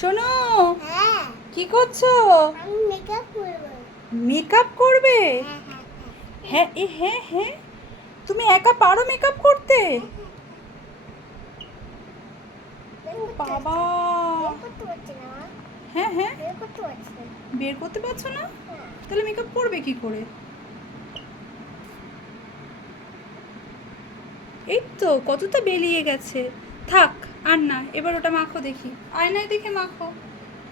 শোনো, হ্যাঁ, কি করছো? আমি মেকআপ করব। মেকআপ করবে? হ্যাঁ, হ্যাঁ, হ্যাঁ, হ্যাঁ হ্যাঁ, তুমি একা পারো মেকআপ করতে? বের ও করতে বাবা, পারছি না। হ্যাঁ হ্যাঁ, বের করতে পারছি না। বের করতে পারছো না? হ্যাঁ। তাহলে মেকআপ করবে কি করে? এই তো কতটা বেরিয়ে গেছে। থাক, আর না, এবার ওটা মাখো দেখি, আয়নায় দেখে মাখো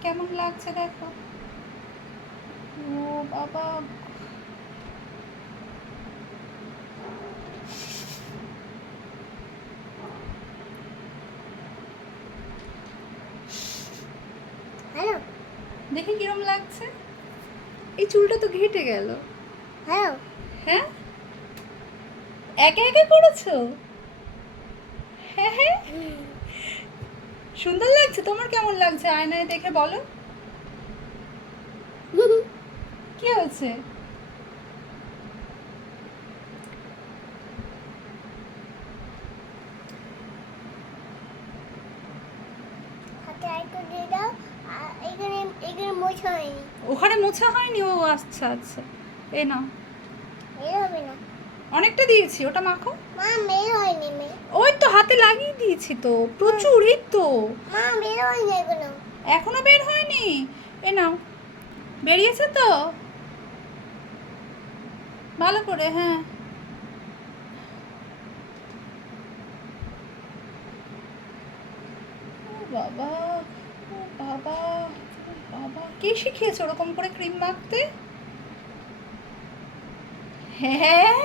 কেমন লাগছে দেখো। ও বাবা, হ্যালো, দেখি কিরম লাগছে। এই চুলটা তো ঘেটে গেল। হ্যালো। হ্যাঁ, একা একা করেছো? হ্যাঁ হ্যাঁ, সুন্দর লাগছে। তোমার কেমন লাগছে আয়নায় দেখে বলো। কি হয়েছে? হাতে আরেকটু দিয়ে দাও। আর এখানে এখানে মোছা হয়নি। ওখানে মোছা হয়নি? ও আচ্ছা আচ্ছা, এ নাও, মেয়ে হবে না। অনেকটা দিয়েছি, ওটা মাখো। মা, মেয়ে হয়নি মেয়ে। ওই তো হাতে লাগিয়ে দিয়েছি তো প্রচুর, এই তো। মা, বের হয়নি এখনো। এখনো বের হয়নি? এ নাও, বেরিয়েছে তো ভালো করে, হ্যাঁ। ও বাবা, ও বাবা, ও বাবা, কে শিখিয়েছে ওরকম করে ক্রিম মাখতে? হ্যাঁ,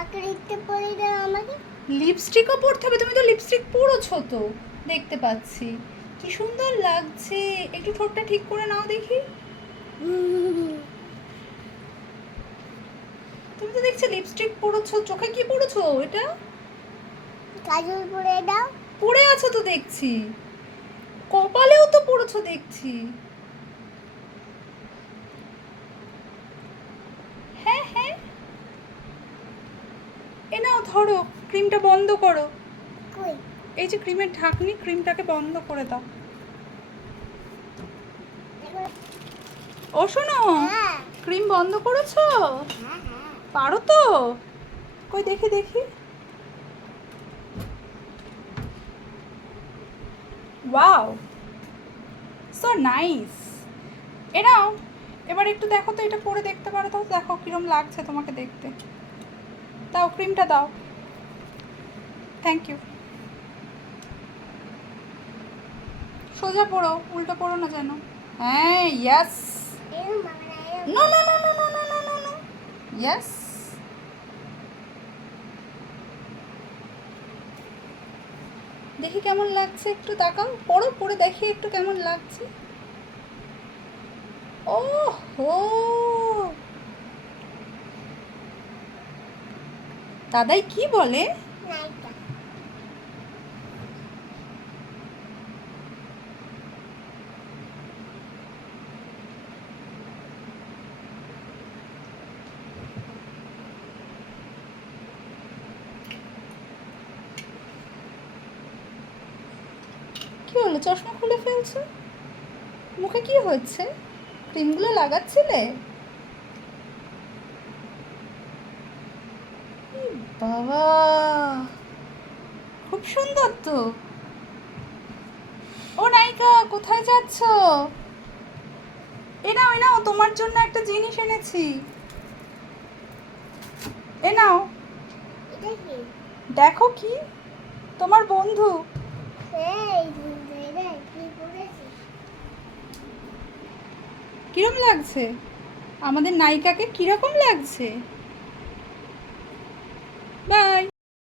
আকৃতি পরে দাও আমাকে। লিপস্টিকও পরতে হবে? তুমি তো লিপস্টিক পরেছো তো, দেখতে পাচ্ছি। কি সুন্দর লাগছে। একটু ঠোঁটটা ঠিক করে নাও দেখি। তুমি তো দেখছি লিপস্টিক পরেছো, চোখে কি পরেছো এটা? কাজল পরে দাও। পরে আছো তো দেখছি, কপালেও তো পরেছো দেখছি। হ্যাঁ হ্যাঁ, এ নাও ধরো, ক্রিমটা বন্ধ করো। কই? এই যে ক্রিমের ঢাকনি, ক্রিমটাকে বন্ধ করে দাও। ও শোনো, হ্যাঁ, ক্রিম বন্ধ করেছো? হ্যাঁ, হ্যাঁ। পারো তো? কই দেখি দেখি। Wow, so nice. এ নাও, এবার একটু দেখো তো, এটা পরে দেখতে পারো তো, দেখো কিরম লাগছে তোমাকে দেখতে। দাও, ক্রিমটা দাও। Thank you. সোজা পড়ো, উল্টো পড়ো না যেন। হ্যাঁ, ইয়েস। এরম হবে না, এরম নো হবে নো না। No no no no no no, yes. দেখি কেমন লাগছে, একটু তাকাও, পড়ো, পড়ে দেখি একটু কেমন লাগছে। ও হো, দাদাই কি বলে? নাইটা। কি হলো, চশমা খুলে ফেলছো? মুখে কি হচ্ছে? ক্রিমগুলো লাগাচ্ছিলে? ই বাবা, খুব সুন্দর তো। ও নায়িকা, কোথায় যাচ্ছ? এ নাও, এ নাও, তোমার জন্য একটা জিনিস এনেছি। এ নাও, এটা কি? দেখো কি, তোমার বন্ধু। এই এটা কি পড়েছিস? কিরম লাগছে? আমাদের নায়িকাকে কিরকম লাগছে?